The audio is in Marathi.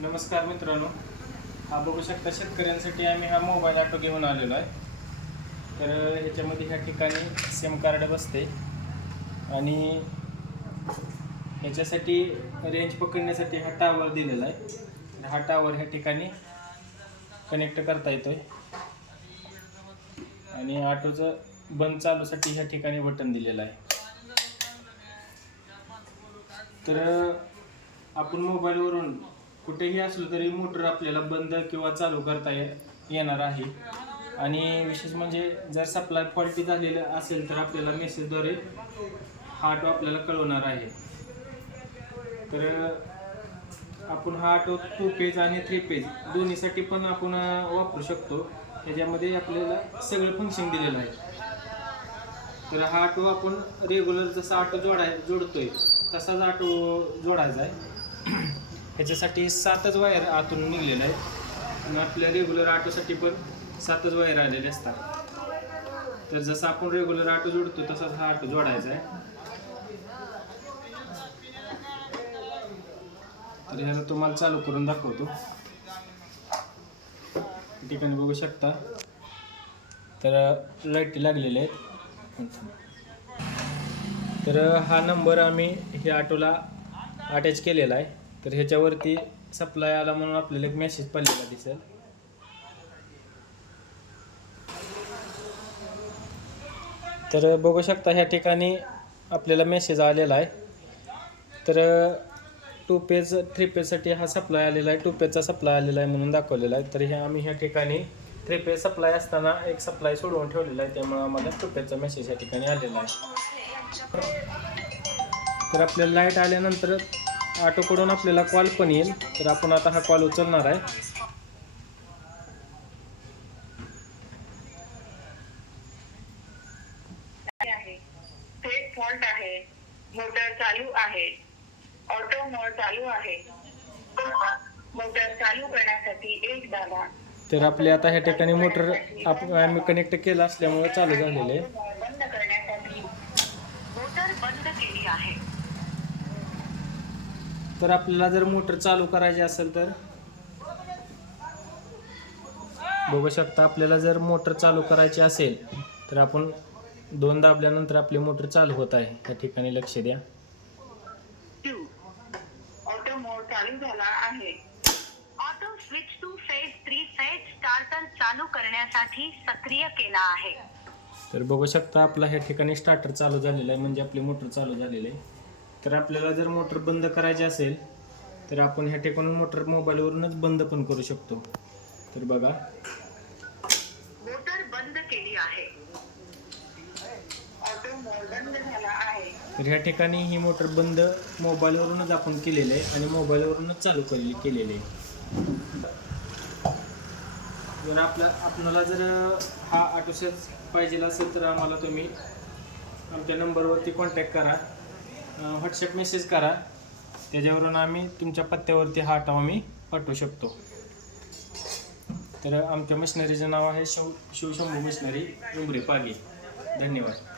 नमस्कार मित्रांनो. हा बघू शकता शेतकऱ्यांसाठी आम्ही हा मोबाईल ऑटो घेऊन आलेलो आहे. तर ह्याच्यामध्ये ह्या ठिकाणी सिम कार्ड बसते. आणि ह्याच्यासाठी रेंज पकडण्यासाठी हा टावर दिलेला आहे. हा टावर ह्या ठिकाणी कनेक्ट करता येतो आहे आणि ऑटोचं बंद चालूसाठी ह्या ठिकाणी बटन दिलेलं आहे. तर आपण मोबाईलवरून कुठेही असलो तरी मोटर आपल्याला बंद किंवा चालू करता ये येणार आहे. आणि विशेष म्हणजे जर सप्लाय फॉल्टी झालेलं असेल तर आपल्याला मेसेजद्वारे हा ऑटो आपल्याला कळवणार आहे. तर आपण हा ऑटो टू पेज आणि थ्री पेज दोन्हीसाठी पण आपण वापरू शकतो. त्याच्यामध्ये आपल्याला सगळं फंक्शन दिलेलं आहे. तर हा ऑटो आपण रेग्युलर जसा ऑटो जोडाय जोडतोय तसाच ऑटो जोडायचा आहे. ह्याच्यासाठी सातच वायर आतून निघलेल्या आहेत. आणि आपल्या रेग्युलर ऑटोसाठी पण सातच वायर आलेले असतात. तर जसं आपण रेग्युलर ऑटो जोडतो तसाच हा ऑटो जोडायचा आहे. तर ह्याला तुम्हाला चालू करून दाखवतो. ठिकाणी बघू शकता. तर लाईटी लागलेल्या आहेत. तर हा नंबर आम्ही ह्या ऑटोला अटॅच केलेला आहे. तर ह्याच्यावरती सप्लाय आला म्हणून आपल्याला एक मेसेज पडलेला दिसेल. तर बघू शकता ह्या ठिकाणी आपल्याला मेसेज आलेला आहे. तर टू पेज थ्री पेजसाठी हा सप्लाय आलेला आहे. टू पेजचा सप्लाय आलेला आहे म्हणून दाखवलेला आहे. तर हे आम्ही ह्या ठिकाणी थ्री पेज सप्लाय असताना एक सप्लाय सोडवून ठेवलेला आहे. त्यामुळे आम्हाला टू पेजचा मेसेज या ठिकाणी आलेला आहे. तर आपल्याला लाइट आल्यानंतर ऑटोकडून आपल्याला कॉल पण येईल. तर आपण आता हा कॉल उचलणार आहे. फॉल्ट आहे. मोटर चालू आहे. ऑटो मोड चालू आहे. मोटर चालू करण्यासाठी एक दाबा तर आपले आता ह्या ठिकाणी मोटर आम्ही कनेक्ट केलं असल्यामुळे चालू झालेलं आहे. बंद करण्यासाठी मोटर बंद केली आहे. तर आपल्याला जर मोटर चालू करायची असेल तर? बघू शकता आपल्याला जर मोटर चालू करायची असेल तर आपण दोन दाबल्यानंतर आपली मोटर चालू होत आहे. त्या ठिकाणी लक्ष द्या. Auto switch two phase three phase starter चालू करण्यासाठी सक्रिय केला आहे. तर बघू शकता आपला ह्या ठिकाणी स्टार्टर चालू झालेला आहे म्हणजे आपली मोटर चालू झालेली आहे. तर आपल्याला जर मोटर बंद करायची असेल तर आपण ह्या ठिकाणी मोटर मोबाईलवरूनच बंद पण करू शकतो. तर बघा. मोटर बंद केली आहे. ऑटो मोड बंद झाला आहे. तर ह्या ठिकाणी ही मोटर बंद मोबाईलवरूनच आपण केलेलं आहे आणि मोबाईलवरूनच चालू केली केलेली आहे. जर आपला आपल्याला जर हा ऑटोसेज पाहिजे असेल तर आम्हाला तुम्ही आमच्या नंबरवरती कॉन्टॅक्ट करा. व्हॉट्सअप मेसेज करा. त्याच्यावरून आम्ही तुमच्या पत्त्यावरती हा ऑटो आम्ही पाठवू शकतो. तर आमच्या मशिनरीचं नाव आहे शिव शिवशंभू मशिनरी उमरे पागे. धन्यवाद.